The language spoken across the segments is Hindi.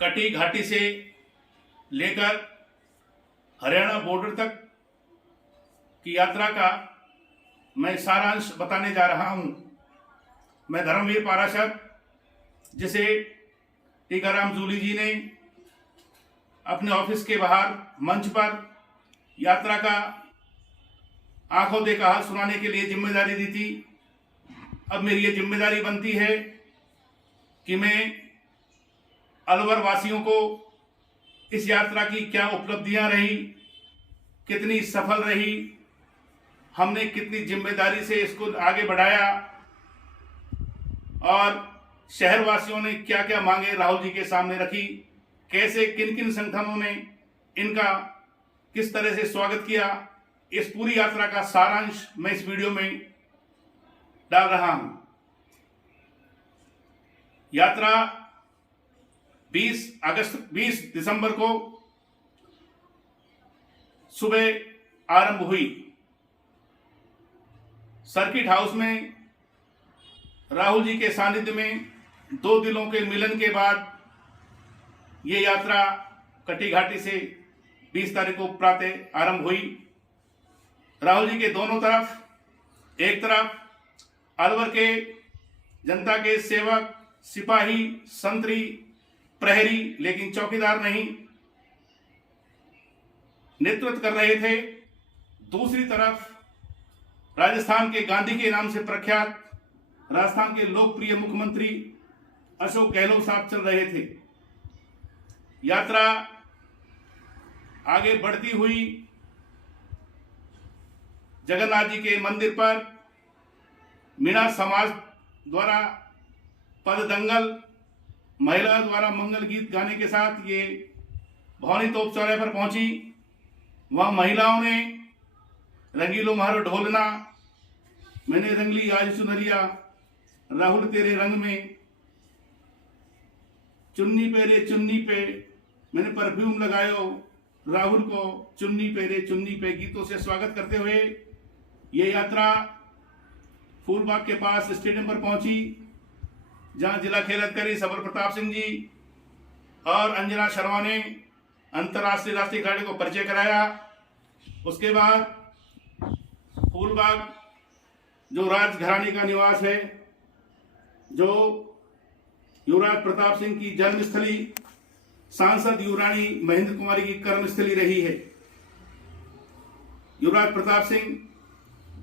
कटी घाटी से लेकर हरियाणा बॉर्डर तक की यात्रा का मैं सारांश बताने जा रहा हूं। मैं धर्मवीर पाराशर, जिसे टीकाराम जूली जी ने अपने ऑफिस के बाहर मंच पर यात्रा का आंखों देखा हाल सुनाने के लिए जिम्मेदारी दी थी, अब मेरी ये जिम्मेदारी बनती है कि मैं अलवर वासियों को इस यात्रा की क्या उपलब्धियां रही, कितनी सफल रही, हमने कितनी जिम्मेदारी से इसको आगे बढ़ाया और शहर वासियों ने क्या क्या मांगे राहुल जी के सामने रखी, कैसे किन किन संगठनों ने इनका किस तरह से स्वागत किया, इस पूरी यात्रा का सारांश मैं इस वीडियो में डाल रहा हूं। यात्रा 20 दिसंबर को सुबह आरंभ हुई। सर्किट हाउस में राहुल जी के सानिध्य में दो दिलों के मिलन के बाद ये यात्रा कटी घाटी से 20 तारीख को प्रातः आरंभ हुई। राहुल जी के दोनों तरफ, एक तरफ अलवर के जनता के सेवक, सिपाही, संतरी, प्रहरी, लेकिन चौकीदार नहीं, नेतृत्व कर रहे थे। दूसरी तरफ राजस्थान के गांधी के नाम से प्रख्यात राजस्थान के लोकप्रिय मुख्यमंत्री अशोक गहलोत साहब चल रहे थे। यात्रा आगे बढ़ती हुई जगन्नाथ जी के मंदिर पर मीणा समाज द्वारा पददंगल, महिला द्वारा मंगल गीत गाने के साथ ये भवानी तोप चौराहे पर पहुंची। वहां महिलाओं ने रंगीलो म्हारो ढोलना, मैंने रंगली आज सुनरिया, राहुल तेरे रंग में, चुन्नी पे रे चुन्नी पे, मैंने परफ्यूम लगायो, राहुल को चुन्नी पे गीतों से स्वागत करते हुए ये यात्रा फूलबाग के पास स्टेडियम पर पहुंची, जहां जिला खेल अधिकारी सबर प्रताप सिंह जी और अंजना शर्मा ने अंतर्राष्ट्रीय राष्ट्रीय खिलाड़ी को परिचय कराया। उसके बाद फूलबाग जो राजघराने का निवास है, जो युवराज प्रताप सिंह की जन्मस्थली, सांसद युवरानी महेंद्र कुमारी की कर्मस्थली रही है। युवराज प्रताप सिंह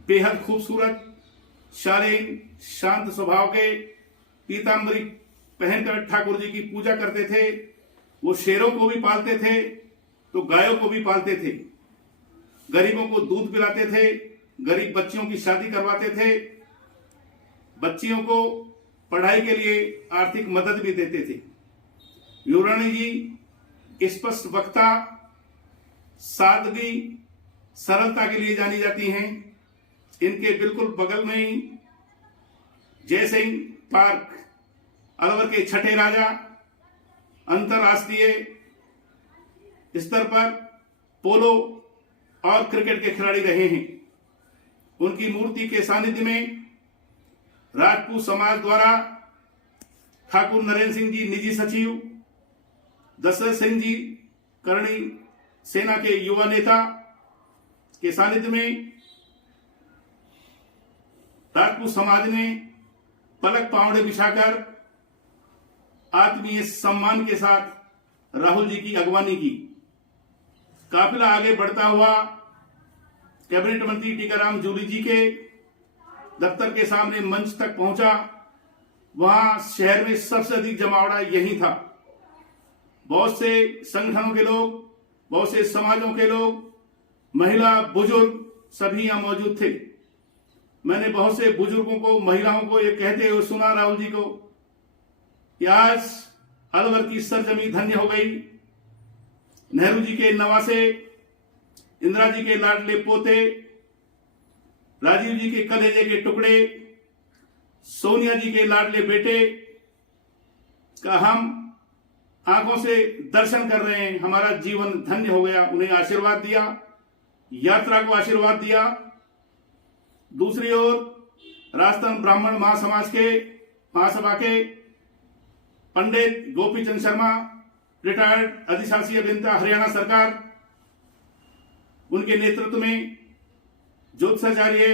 बेहद खूबसूरत, शालीन, शांत स्वभाव के, पीतांबरी पहनकर ठाकुर जी की पूजा करते थे। वो शेरों को भी पालते थे तो गायों को भी पालते थे, गरीबों को दूध पिलाते थे, गरीब बच्चियों की शादी करवाते थे, बच्चियों को पढ़ाई के लिए आर्थिक मदद भी देते थे। युवरानी जी स्पष्ट वक्ता, सादगी, सरलता के लिए जानी जाती हैं। इनके बिल्कुल बगल में ही जयसिंह पार्क, अलवर के छठे राजा, अंतरराष्ट्रीय स्तर पर पोलो और क्रिकेट के खिलाड़ी रहे हैं। उनकी मूर्ति के सानिध्य में राजपूत समाज द्वारा ठाकुर नरेंद्र सिंह जी निजी सचिव, दशरथ सिंह जी करणी सेना के युवा नेता के सानिध्य में राजपूत समाज ने पलक पावड़े बिछाकर आत्मीय सम्मान के साथ राहुल जी की अगवानी की। काफिला आगे बढ़ता हुआ कैबिनेट मंत्री टीकाराम जूली जी के दफ्तर के सामने मंच तक पहुंचा। वहां शहर में सबसे अधिक जमावड़ा यही था। बहुत से संगठनों के लोग, बहुत से समाजों के लोग, महिला, बुजुर्ग सभी यहां मौजूद थे। मैंने बहुत से बुजुर्गों को, महिलाओं को ये कहते हुए सुना राहुल जी को कि आज अलवर की सरजमी धन्य हो गई। नेहरू जी के नवासे, इंदिरा जी के लाडले पोते, राजीव जी के कलेजे के टुकड़े, सोनिया जी के लाडले बेटे का हम आंखों से दर्शन कर रहे हैं। हमारा जीवन धन्य हो गया। उन्हें आशीर्वाद दिया, यात्रा को आशीर्वाद दिया। दूसरी ओर राजस्थान ब्राह्मण महासमाज के महासभा के पंडित गोपीचंद शर्मा, रिटायर्ड अधिशासी अभियंता हरियाणा सरकार, उनके नेतृत्व में ज्योतिषाचार्य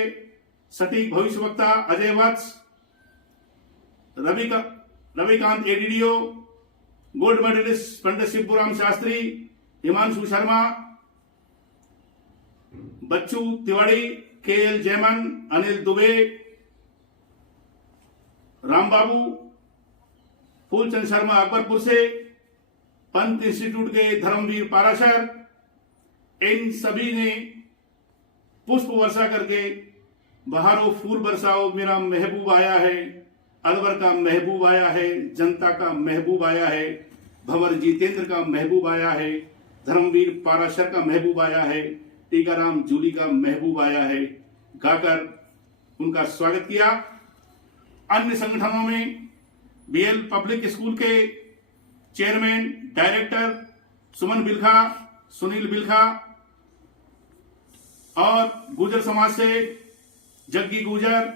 सटीक भविष्यवक्ता अजय वत्स, रविकांत एडीडीओ, गोल्ड मेडलिस्ट पंडित शिवपुराम शास्त्री, हिमांशु शर्मा, बच्चू तिवाड़ी, केएल जैमन, अनिल दुबे, रामबाबू, फूलचंद शर्मा अकबरपुर से, पंत इंस्टीट्यूट के धर्मवीर पाराशर, इन सभी ने पुष्प वर्षा करके बहारो फूल बरसाओ मेरा महबूब आया है, अलवर का महबूब आया है, जनता का महबूब आया है, भंवर जितेंद्र का महबूब आया है, धर्मवीर पाराशर का महबूब आया है, टीकाराम जूली का महबूब आया है गाकर उनका स्वागत किया। अन्य संगठनों में बीएल पब्लिक स्कूल के चेयरमैन डायरेक्टर सुमन बिलखा, सुनील बिलखा और गुर्जर समाज से जग्गी गुर्जर,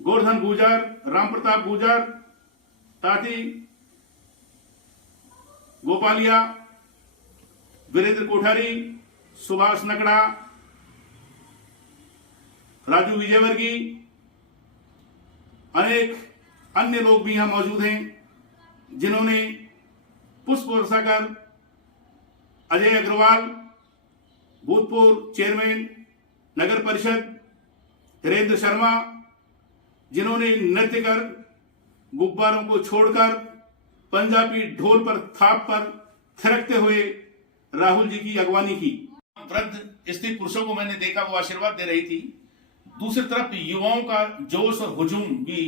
गोवर्धन गुर्जर, राम प्रताप गुर्जर, ताती गोपालिया, वीरेंद्र कोठारी, सुभाष नकड़ा, राजू विजयवर्गीय, अनेक अन्य लोग भी यहां मौजूद हैं जिन्होंने पुष्प वर्षा कर अजय अग्रवाल, भूतपूर्व चेयरमैन नगर परिषद हरेंद्र शर्मा, जिन्होंने नृत्य कर गुब्बारों को छोड़कर पंजाबी ढोल पर थाप पर थिरकते हुए राहुल जी की अगवानी की। वृद्ध स्त्री पुरुषों को मैंने देखा, वो आशीर्वाद दे रही थी। दूसरी तरफ युवाओं का जोश और हुजूम भी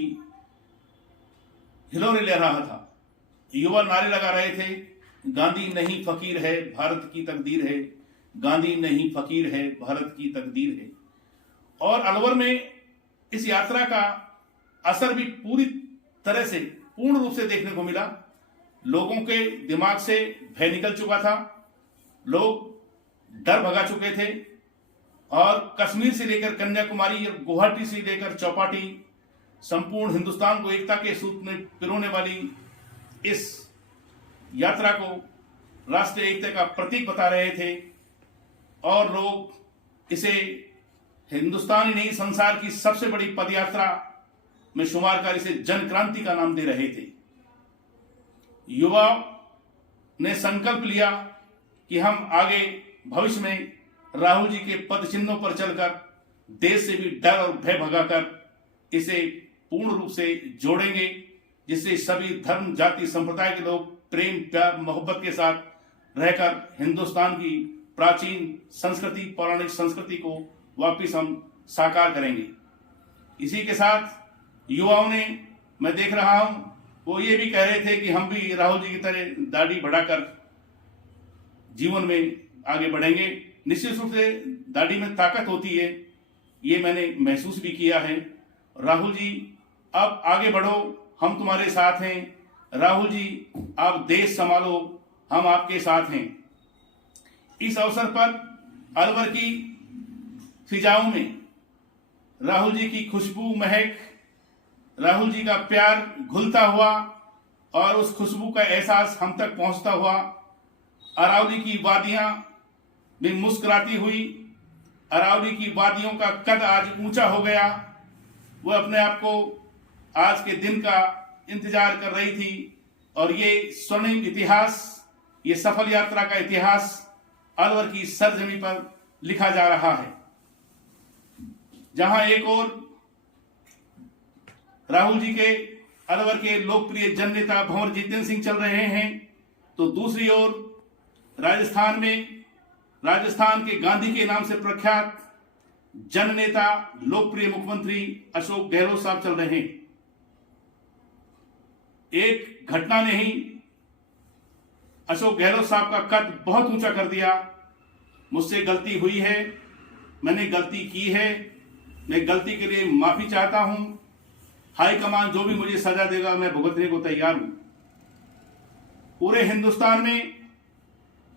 हिलोरे ले रहा था। युवा नारे लगा रहे थे, गांधी नहीं फकीर है, भारत की तकदीर है, गांधी नहीं फकीर है, भारत की तकदीर है। और अलवर में इस यात्रा का असर भी पूरी तरह से पूर्ण रूप से देखने को मिला। लोगों के दिमाग से भय निकल चुका था, लोग डर भगा चुके थे और कश्मीर से लेकर कन्याकुमारी और गुवाहाटी से लेकर चौपाटी संपूर्ण हिंदुस्तान को एकता के सूत्र में पिरोने वाली इस यात्रा को राष्ट्रीय एकता का प्रतीक बता रहे थे और लोग इसे हिंदुस्तान ही नहीं संसार की सबसे बड़ी पदयात्रा में शुमार कर इसे जन क्रांति का नाम दे रहे थे। युवा ने संकल्प लिया कि हम आगे भविष्य में राहुल जी के पद चिन्हों पर चलकर देश से भी डर और भय भगाकर इसे पूर्ण रूप से जोड़ेंगे, जिससे सभी धर्म जाति संप्रदाय के लोग प्रेम प्यार मोहब्बत के साथ रहकर हिंदुस्तान की प्राचीन संस्कृति पौराणिक संस्कृति को वापिस हम साकार करेंगे। इसी के साथ युवाओं ने, मैं देख रहा हूं, वो ये भी कह रहे थे कि हम भी राहुल जी की तरह दाढ़ी बढ़ाकर जीवन में आगे बढ़ेंगे। निश्चित रूप से दाढ़ी में ताकत होती है, ये मैंने महसूस भी किया है। राहुल जी अब आगे बढ़ो, हम तुम्हारे साथ हैं। राहुल जी आप देश संभालो, हम आपके साथ हैं। इस अवसर पर अलवर की फिजाओं में राहुल जी की खुशबू महक, राहुल जी का प्यार घुलता हुआ और उस खुशबू का एहसास हम तक पहुंचता हुआ अरावली की वादियां भी मुस्कुराती हुई। अरावली की वादियों का कद आज ऊंचा हो गया। वो अपने आप को आज के दिन का इंतजार कर रही थी और ये स्वर्णिम इतिहास, ये सफल यात्रा का इतिहास अलवर की सरजमी पर लिखा जा रहा है। जहां एक ओर राहुल जी के अलवर के लोकप्रिय जन नेता भंवर जितेंद्र सिंह चल रहे हैं, तो दूसरी ओर राजस्थान में राजस्थान के गांधी के नाम से प्रख्यात जन नेता लोकप्रिय मुख्यमंत्री अशोक गहलोत साहब चल रहे हैं। एक घटना ने ही अशोक गहलोत साहब का कद बहुत ऊंचा कर दिया। मुझसे गलती हुई है, मैंने गलती की है, मैं गलती के लिए माफी चाहता हूं। हाईकमान जो भी मुझे सजा देगा मैं भुगतने को तैयार हूं। पूरे हिंदुस्तान में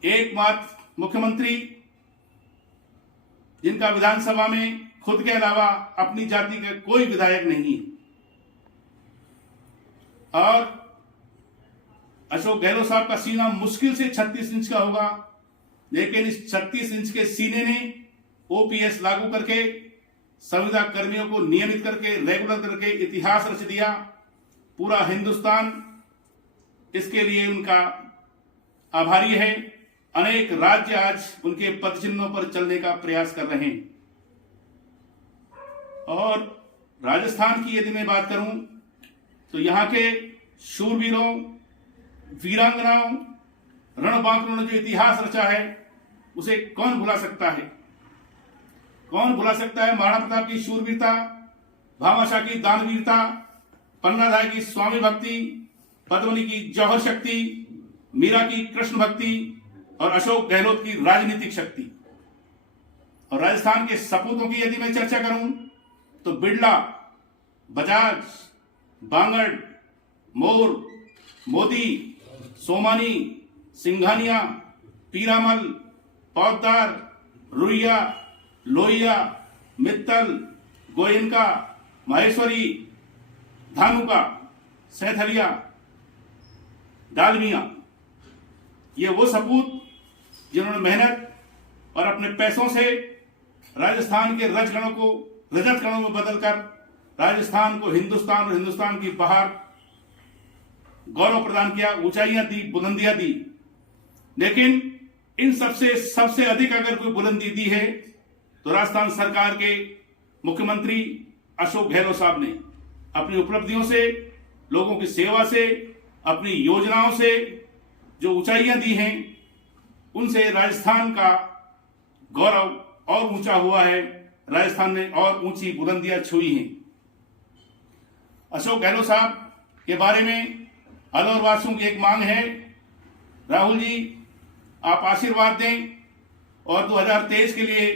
एकमात्र मुख्यमंत्री जिनका विधानसभा में खुद के अलावा अपनी जाति का कोई विधायक नहीं है और अशोक गहलोत साहब का सीना मुश्किल से 36 इंच का होगा, लेकिन इस 36 इंच के सीने ने ओपीएस लागू करके संविदा कर्मियों को नियमित करके रेगुलर करके इतिहास रच दिया। पूरा हिंदुस्तान इसके लिए उनका आभारी है। अनेक राज्य आज उनके पदचिन्हों पर चलने का प्रयास कर रहे हैं। और राजस्थान की यदि मैं बात करूं तो यहां के शूरवीरों, वीरांगनाओं, रणबांकुरों ने जो इतिहास रचा है उसे कौन भुला सकता है? कौन भुला सकता है महाराणा प्रताप की शूरवीरता, भामाशाह की दानवीरता, पन्नाधाय की स्वामी भक्ति, पद्मनी की जौहर शक्ति, मीरा की कृष्ण भक्ति और अशोक गहलोत की राजनीतिक शक्ति। और राजस्थान के सपूतों की यदि मैं चर्चा करूं तो बिड़ला, बजाज, बांगड़, मोर, मोदी, सोमानी, सिंघानिया, पीरामल, पौदार, रुइया, लोहिया, मित्तल, गोयनका, माहेश्वरी, धानुका, सैथलिया, डालमिया, ये वो सपूत जिन्होंने मेहनत और अपने पैसों से राजस्थान के रजगणों को रजत गणों में बदलकर राजस्थान को हिंदुस्तान और हिंदुस्तान की बाहर गौरव प्रदान किया, ऊंचाइयां दी, बुलंदियां दी। लेकिन इन सबसे अधिक अगर कोई बुलंदी दी है तो राजस्थान सरकार के मुख्यमंत्री अशोक गहलोत साहब ने अपनी उपलब्धियों से, लोगों की सेवा से, अपनी योजनाओं से जो ऊंचाइयां दी हैं, उनसे राजस्थान का गौरव और ऊंचा हुआ है। राजस्थान ने और ऊंची बुलंदियां छुई हैं। अशोक गहलोत साहब के बारे में अलवर वासियों की एक मांग है, राहुल जी आप आशीर्वाद दें और 2023 के लिए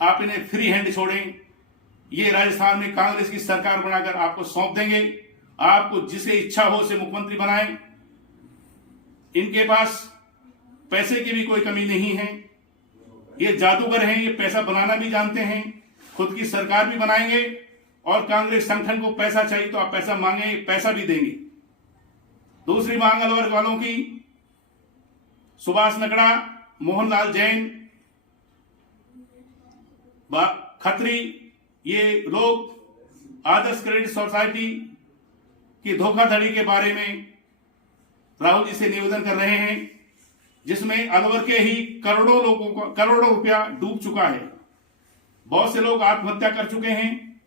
आप इन्हें फ्री हैंड छोड़ें। ये राजस्थान में कांग्रेस की सरकार बनाकर आपको सौंप देंगे। आपको जिसे इच्छा हो उसे मुख्यमंत्री बनाएं। इनके पास पैसे की भी कोई कमी नहीं है। ये जादूगर हैं, ये पैसा बनाना भी जानते हैं, खुद की सरकार भी बनाएंगे और कांग्रेस संगठन को पैसा चाहिए तो आप पैसा मांगे, पैसा भी देंगे। दूसरी मांग अलवर वालों की, सुभाष नकड़ा, मोहनलाल जैन, खत्री, ये लोग आदर्श क्रेडिट सोसाइटी की धोखाधड़ी के बारे में राहुल जी से निवेदन कर रहे हैं, जिसमें अलवर के ही करोड़ों लोगों को करोड़ों रुपया डूब चुका है। बहुत से लोग आत्महत्या कर चुके हैं,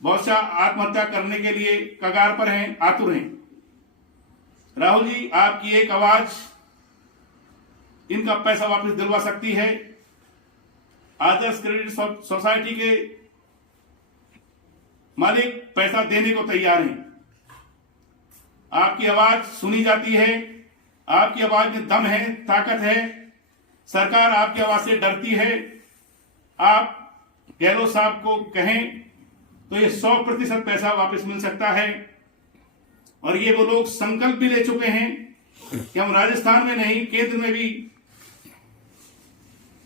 बहुत सा आत्महत्या करने के लिए कगार पर हैं, आतुर हैं। राहुल जी आपकी एक आवाज इनका पैसा वापस दिलवा सकती है। आदर्श क्रेडिट सोसाइटी के मालिक पैसा देने को तैयार हैं। आपकी आवाज सुनी जाती है, आपकी आवाज में दम है, ताकत है। सरकार आपकी आवाज से डरती है। आप गहलोत साहब को कहें तो ये 100% पैसा वापस मिल सकता है। और ये वो लोग संकल्प भी ले चुके हैं कि हम राजस्थान में नहीं, केंद्र में भी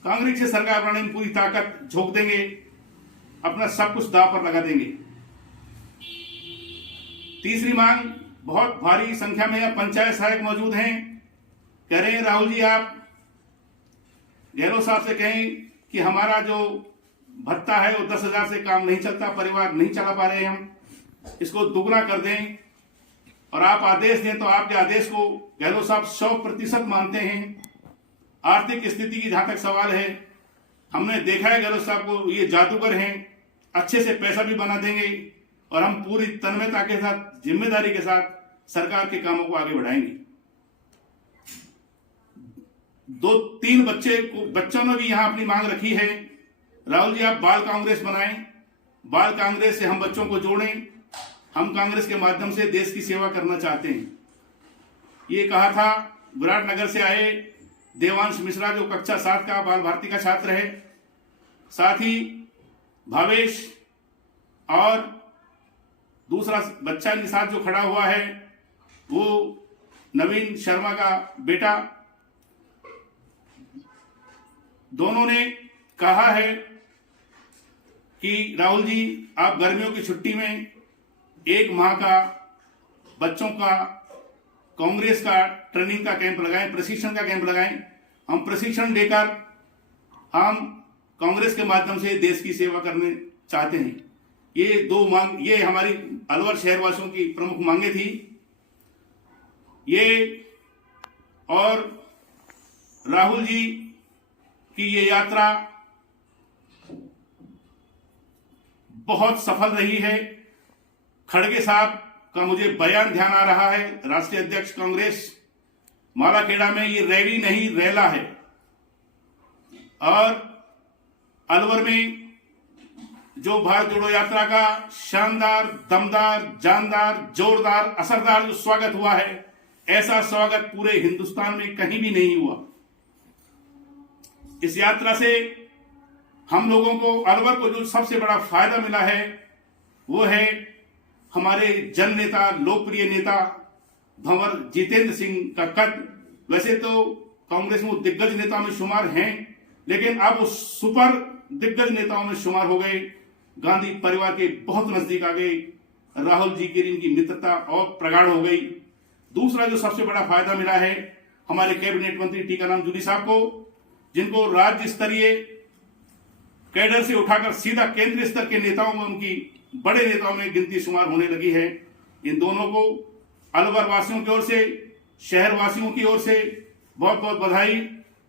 कांग्रेस की सरकार बनाने में पूरी ताकत झोंक देंगे, अपना सब कुछ दांव पर लगा देंगे। तीसरी मांग, बहुत भारी संख्या में पंचायत सहायक मौजूद हैं। कह रहे हैं राहुल जी आप गहलोत साहब से कहें कि हमारा जो भत्ता है वो 10,000 से काम नहीं चलता, परिवार नहीं चला पा रहे हम, इसको दुगना कर दें और आप आदेश दें। तो आपके आदेश को गहलोत साहब 100% मानते हैं। आर्थिक स्थिति की जहां तक सवाल है, हमने देखा है गहलोत साहब को, ये जादूगर हैं, अच्छे से पैसा भी बना देंगे और हम पूरी तन्मयता के साथ, जिम्मेदारी के साथ सरकार के कामों को आगे बढ़ाएंगे। 2-3 बच्चों ने भी यहां अपनी मांग रखी है। राहुल जी आप बाल कांग्रेस बनाएं, बाल कांग्रेस से हम बच्चों को जोड़ें। हम कांग्रेस के माध्यम से देश की सेवा करना चाहते हैं। ये कहा था विराटनगर से आए देवांश मिश्रा, जो कक्षा 7 का बाल भारती का छात्र है। साथ ही भावेश और दूसरा बच्चा इनके साथ जो खड़ा हुआ है वो नवीन शर्मा का बेटा। दोनों ने कहा है कि राहुल जी आप गर्मियों की छुट्टी में 1 माह का बच्चों का कांग्रेस का ट्रेनिंग का कैंप लगाएं, प्रशिक्षण का कैंप लगाएं। हम प्रशिक्षण लेकर हम कांग्रेस के माध्यम से देश की सेवा करने चाहते हैं। ये दो मांग, ये हमारी अलवर शहरवासियों की प्रमुख मांगे थी। ये और राहुल जी की ये यात्रा बहुत सफल रही है। खड़गे साहब का मुझे बयान ध्यान आ रहा है, राष्ट्रीय अध्यक्ष कांग्रेस मालाखेड़ा में, ये रैली नहीं रैला है। और अलवर में जो भारत जोड़ो यात्रा का शानदार, दमदार, जानदार, जोरदार, असरदार जो स्वागत हुआ है, ऐसा स्वागत पूरे हिंदुस्तान में कहीं भी नहीं हुआ। इस यात्रा से हम लोगों को, अलवर को जो सबसे बड़ा फायदा मिला है वो है हमारे जन नेता, लोकप्रिय नेता भंवर जितेंद्र सिंह का कद। वैसे तो कांग्रेस में दिग्गज नेता में शुमार हैं, लेकिन अब वो सुपर दिग्गज नेताओं में शुमार हो गए। गांधी परिवार के बहुत नजदीक आ गए। राहुल जी की इनकी मित्रता और प्रगाढ़ हो गई। दूसरा जो सबसे बड़ा फायदा मिला है हमारे कैबिनेट मंत्री टीकाराम जूली साहब को, जिनको राज्य स्तरीय कैडर से उठाकर सीधा केंद्रीय स्तर के नेताओं में, उनकी बड़े नेताओं में गिनती शुमार होने लगी है। इन दोनों को अलवर वासियों की ओर से, शहर वासियों की ओर से बहुत बहुत बधाई,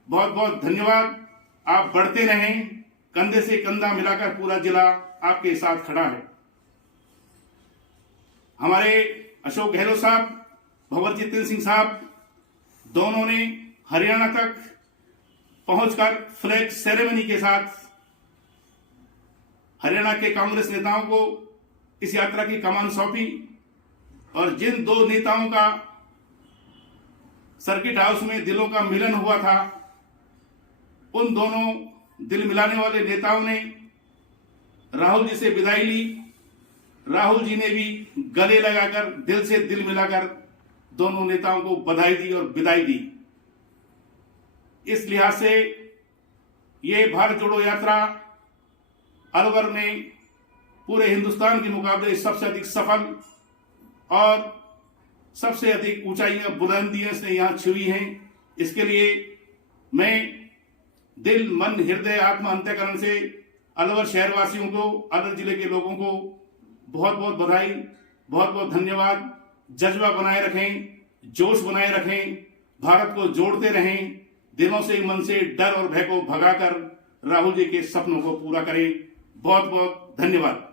बहुत बहुत धन्यवाद। आप बढ़ते रहें, कंधे से कंधा मिलाकर पूरा जिला आपके साथ खड़ा है। हमारे अशोक गहलोत साहब, भंवर जितेंद्र सिंह साहब, दोनों ने हरियाणा तक पहुंचकर फ्लैग सेरेमनी के साथ हरियाणा के कांग्रेस नेताओं को इस यात्रा की कमान सौंपी। और जिन दो नेताओं का सर्किट हाउस में दिलों का मिलन हुआ था, उन दोनों दिल मिलाने वाले नेताओं ने राहुल जी से विदाई ली। राहुल जी ने भी गले लगाकर, दिल से दिल मिलाकर दोनों नेताओं को बधाई दी और विदाई दी। इस लिहाज से ये भारत जोड़ो यात्रा अलवर में पूरे हिंदुस्तान के मुकाबले सबसे अधिक सफल और सबसे अधिक ऊंचाइयां, बुलंदियां इसने यहां छुई हैं। इसके लिए मैं दिल, मन, हृदय, आत्मा, अंतःकरण से अलवर शहरवासियों को, अलवर जिले के लोगों को बहुत बहुत बधाई, बहुत बहुत धन्यवाद। जज्बा बनाए रखें, जोश बनाए रखें, भारत को जोड़ते रहें, दिलों से, मन से डर और भय को भगाकर राहुल जी के सपनों को पूरा करें। बहुत बहुत धन्यवाद।